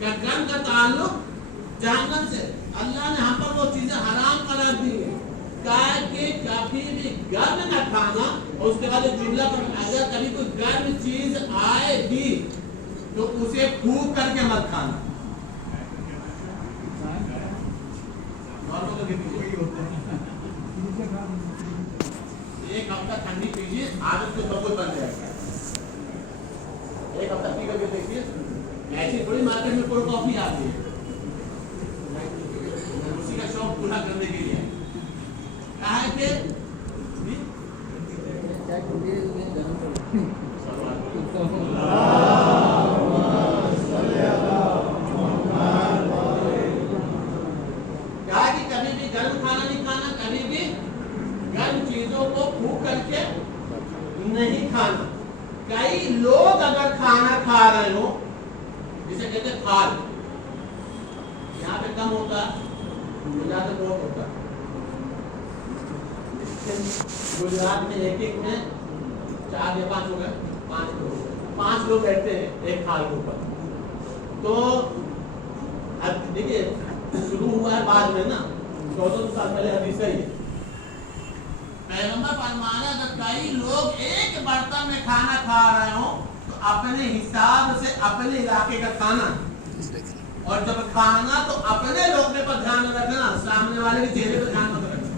کہ گن کا تعلق جہنم سے. اللہ نے ہم پر وہ چیزیں حرام قرار دی ہیں کہ کبھی بھی گرم نہ کھانا. اور اس کے بعد جملہ پر اگر کبھی کوئی گرم چیز آئے بھی تو اسے پھونک کر کے مت کھانا. ایک ہفتہ ٹھنڈی پیجیے, عادت کے بخود بن جائے گا. ایک ہفتہ پی کر کے دیکھیے. ایسی تھوڑی مارکیٹ میں کوئی کافی آتی ہے اسی کا شوق پورا کرنے کے لیے. کہا ہے کہ کبھی بھی گرم کھانا نہیں کھانا, کبھی بھی گرم چیزوں کو پھونک کر کے نہیں کھانا. کئی لوگ اگر کھانا کھا رہے ہو, جسے کہتے ہیں کھال, یہاں پہ کم ہوتا ہے, گجرات میں بہت ہوتا ہے. گجرات میں ایک ایک میں 4 یا 5 ہو گئے, 5 لوگ بیٹھتے ہیں ایک کھال کے اوپر. تو اب دیکھیے شروع ہوا ہے بعد میں نا, 1400 سال پہلے حدیث ہے یہ. پیغمبر فرمایا اگر کئی لوگ ایک برتن میں کھانا کھا رہے ہوں تو اپنے حساب سے اپنے علاقے کا کھانا, اور جب کھانا تو اپنے لقمے پر دھیان رکھنا, سامنے والے کے چہرے پر دھیان مت رکھنا.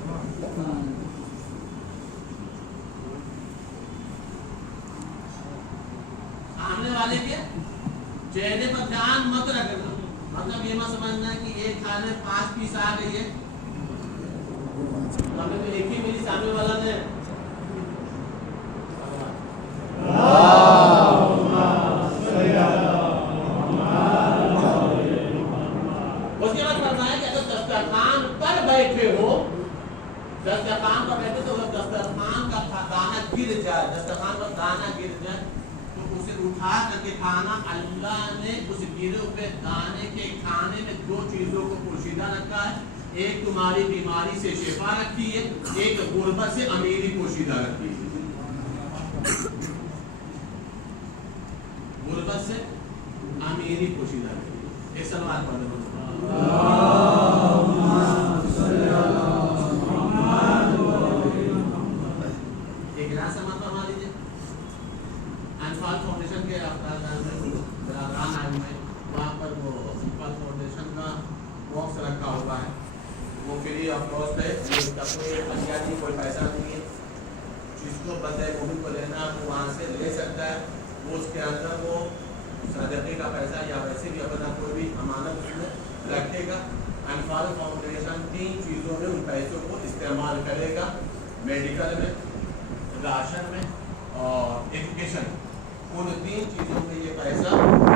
سامنے والے کے چہرے پر دھیان مت رکھنا. مطلب یہ مت سمجھنا کہ ایک کھانے 5 پیس آ گئی ہے, ہمیں تو ایک ہی میری سامنے والا نے. اس کے بعد فرمایا کہ اگر دسترخوان پر بیٹھے ہو, دسترخوان پر بیٹھے تو اگر دسترخوان کا دانا گر جائے, دسترخوان پر دانا گر جائے تو اسے اٹھا کر کے کھانا. اللہ نے اس گرے ہوئے دانے کے کھانے میں 2 چیزوں کو پوشیدہ رکھا ہے. ایک تمہاری بیماری سے شفا رکھی ہے, ایک غربت سے امیری پوشیدہ رکھی ہے. غربت سے امیری پوشیدہ رکھی ہے. ایک سلوات پڑھ دو. ایک راہ سماعت فرما دیجیے. انفال فاؤنڈیشن کے افراد برادران آئے ہوئے, وہاں پر وہ انفال فاؤنڈیشن کا باکس رکھا ہوا ہے, وہ فری آف کاسٹ ہے. اپنے بنیادی کوئی پیسہ نہیں ہے, جس کو بندے مومن کو لینا ہے وہ وہاں سے لے سکتا ہے. وہ اس کے اندر وہ صدقے کا پیسہ یا ویسے بھی اپنا کوئی بھی امانت اس میں رکھے گا. انفال فاؤنڈیشن 3 چیزوں میں ان پیسوں کو استعمال کرے گا, میڈیکل میں, راشن میں اور ایجوکیشن. ان 3 چیزوں میں یہ پیسہ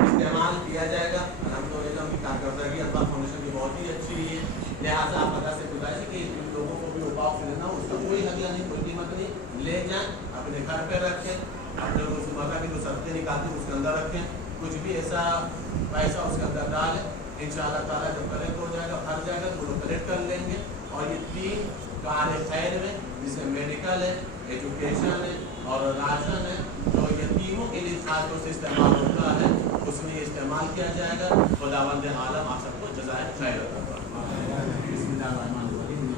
استعمال کیا جائے گا. الحمدللہ ان کی کارکردگی انفال فاؤنڈیشن کی بہت ہی اچھی رہی ہے. لہٰذا آپ اللہ سے گزارش ہے کہ جن لوگوں کو بھی وہ باکس لینا اس کا کوئی ہدیہ نہیں, کوئی قیمت نہیں, لے جائیں, اپنے گھر پہ رکھیں, اپنے روزمرہ کی جو سبزی نکالتے ہیں اس کے اندر رکھیں, کچھ بھی ایسا پیسہ اس کے اندر ڈالیں. انشاءاللہ تعالیٰ جب کلیکٹ ہو جائے گا, بھر جائے گا تو وہ لوگ کلیکٹ کر لیں گے. اور یہ 3 کار خیر میں, جس میں میڈیکل ہے, ایجوکیشن ہے اور راشن ہے, جو یتیموں کے لیے خاص طور سے استعمال ہوتا ہے, اس میں یہ استعمال کیا جائے گا. خداوند عالم آپ سب کو جزائے خیر عطا فرمائے. بسم اللہ الرحمن الرحیم.